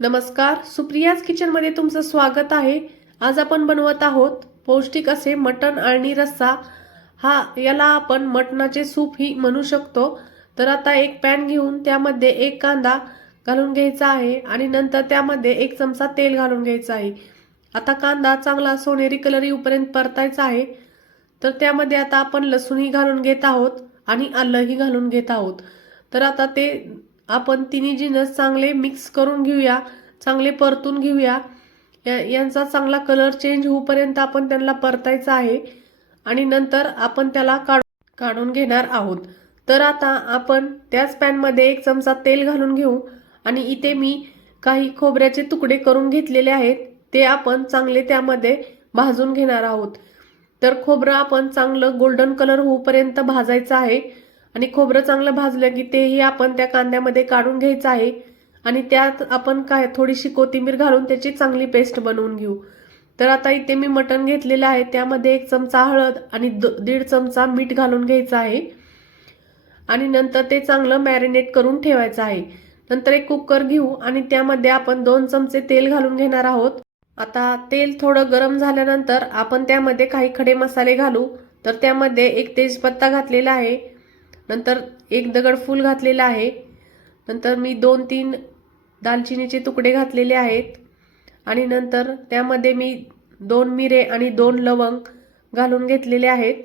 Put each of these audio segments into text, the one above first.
नमस्कार, सुप्रियाज किचनमध्ये तुमचं स्वागत आहे। आज आपण बनवत आहोत पौष्टिक असे मटण आणि रस्सा। याला आपण मटणाचे सूप ही म्हणू शकतो। तर आता एक पॅन घेऊन त्यामध्ये एक कांदा घालून घ्यायचा आहे आणि नंतर त्यामध्ये एक चमचा तेल घालून घ्यायचा आहे। आता कांदा चांगला सोनेरी कलर येऊपर्यंत परतायचा आहे। तर त्यामध्ये आता आपण लसूणही घालून घेत आहोत आणि आलंही घालून घेत आहोत। तर आता ते आपण तिन्ही जिन्नस चांगले मिक्स करून घेऊया, चांगले परतून घेऊया। यांचा चांगला कलर चेंज होईपर्यंत आपण त्यांना परतायचं आहे आणि नंतर आपण त्याला काढून घेणार आहोत। तर आता आपण त्याच पॅन मध्ये एक चमचा तेल घालून घेऊ आणि इथे मी काही खोबऱ्याचे तुकडे करून घेतलेले आहेत, ते आपण चांगले त्यामध्ये भाजून घेणार आहोत। तर खोबरं आपण चांगलं गोल्डन कलर होईपर्यंत भाजायचं आहे आणि खोबरं चांगलं भाजलं की तेही आपण त्या कांद्यामध्ये काढून घ्यायचं आहे आणि त्यात आपण थोडीशी कोथिंबीर घालून त्याची चांगली पेस्ट बनवून घेऊ। तर आता इथे मी मटण घेतलेलं आहे, त्यामध्ये एक चमचा हळद आणि 1.5 चमचा मीठ घालून घ्यायचं आहे आणि नंतर ते चांगलं मॅरिनेट करून ठेवायचं आहे। नंतर एक कुकर घेऊ आणि त्यामध्ये आपण 2 चमचे तेल घालून घेणार आहोत। आता तेल थोडं गरम झाल्यानंतर आपण त्यामध्ये काही खडे मसाले घालू। तर त्यामध्ये एक तेजपत्ता घातलेला आहे, नंतर एक दगडफूल घातलेला आहे, नंतर मी 2-3 दालचिनीचे तुकडे घातलेले आहेत आणि नंतर त्यामध्ये मी 2 मिरे आणि 2 लवंग घालून घेतलेले आहेत।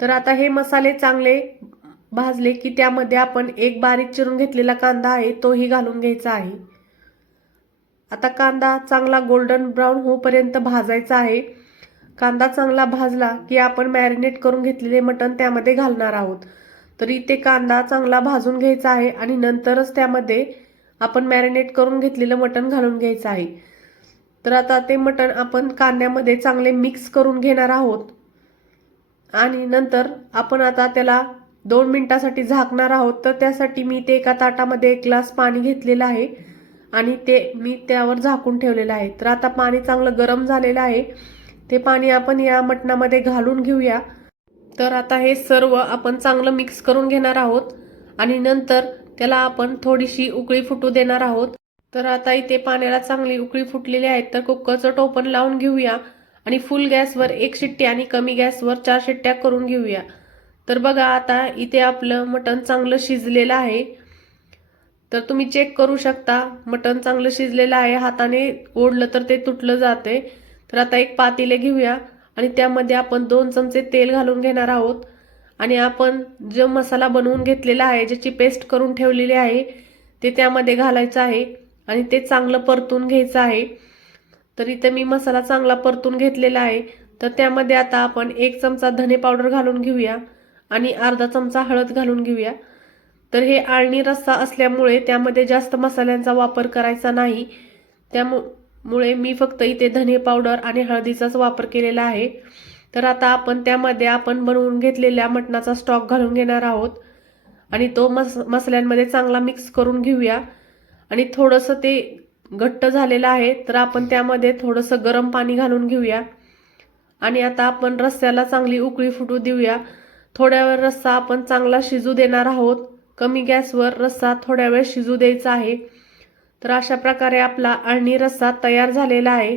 तर आता हे मसाले चांगले भाजले की त्यामध्ये आपण एक बारीक चिरून घेतलेला कांदा आहे तोही घालून घ्यायचा आहे। आता कांदा चांगला गोल्डन ब्राउन होईपर्यंत भाजायचा आहे। कांदा चांगला भाजला की आपण मॅरिनेट करून घेतलेले मटण त्यामध्ये घालणार आहोत। तर इथे कांदा चांगला भाजून घ्यायचा आहे आणि नंतरच त्यामध्ये आपण मॅरिनेट करून घेतलेलं मटण घालून घ्यायचं आहे। तर आता ते मटण आपण कांद्यामध्ये चांगले मिक्स करून घेणार आहोत आणि नंतर आपण आता त्याला 2 मिनिटांसाठी झाकणार आहोत। तर त्यासाठी मी ते एका ताटामध्ये 1 ग्लास पाणी घेतलेलं आहे आणि ते मी त्यावर झाकून ठेवलेलं आहे। तर आता पाणी चांगलं गरम झालेलं आहे, ते पाणी आपण या मटणामध्ये घालून घेऊया। तर आता हे सर्व आपण चांगलं मिक्स करून घेणार आहोत आणि नंतर त्याला आपण थोडीशी उकळी फुटू देणार आहोत। तर आता इथे पाण्याला चांगली उकळी फुटलेली आहे, तर कुकरचं टोपण लावून घेऊया आणि फुल गॅसवर 1 शिट्टी आणि कमी गॅसवर 4 शिट्ट्या करून घेऊया। तर बघा आता इथे आपलं मटण चांगलं शिजलेलं आहे। तर तुम्ही चेक करू शकता, मटण चांगलं शिजलेलं आहे, हाताने ओढलं तर ते तुटलं जाते। तर आता एक पातेले घेऊया आणि त्यामध्ये आपण 2 चमचे तेल घालून घेणार आहोत आणि आपण जो मसाला बनवून घेतलेला आहे, ज्याची पेस्ट करून ठेवलेली आहे, ते त्यामध्ये घालायचं आहे आणि ते चांगलं परतून घ्यायचं आहे। तर इथे मी मसाला चांगला परतून घेतलेला आहे। तर त्यामध्ये आता आपण 1 चमचा धने पावडर घालून घेऊया आणि अर्धा चमचा हळद घालून घेऊया। तर हे आळणी रस्सा असल्यामुळे त्यामध्ये जास्त मसाल्यांचा वापर करायचा नाही, त्यामुळे मी फक्त इथे धने पावडर आणि हळदीचाच वापर केलेला आहे। तर आता आपण त्यामध्ये आपण बनवून घेतलेल्या मटणाचा स्टॉक घालून घेणार आहोत आणि तो मसाल्यांमध्ये चांगला मिक्स करून घेऊया आणि थोडंसं ते घट्ट झालेलं आहे, तर आपण त्यामध्ये थोडंसं गरम पाणी घालून घेऊया आणि आता आपण रस्स्याला चांगली उकळी फुटू देऊया। थोड्या वेळ रस्सा आपण चांगला शिजू देणार आहोत, कमी गॅसवर रस्सा थोड्या वेळ शिजू द्यायचा आहे। तर अशा प्रकारे आपला आळणी रस्सा तयार झालेला आहे।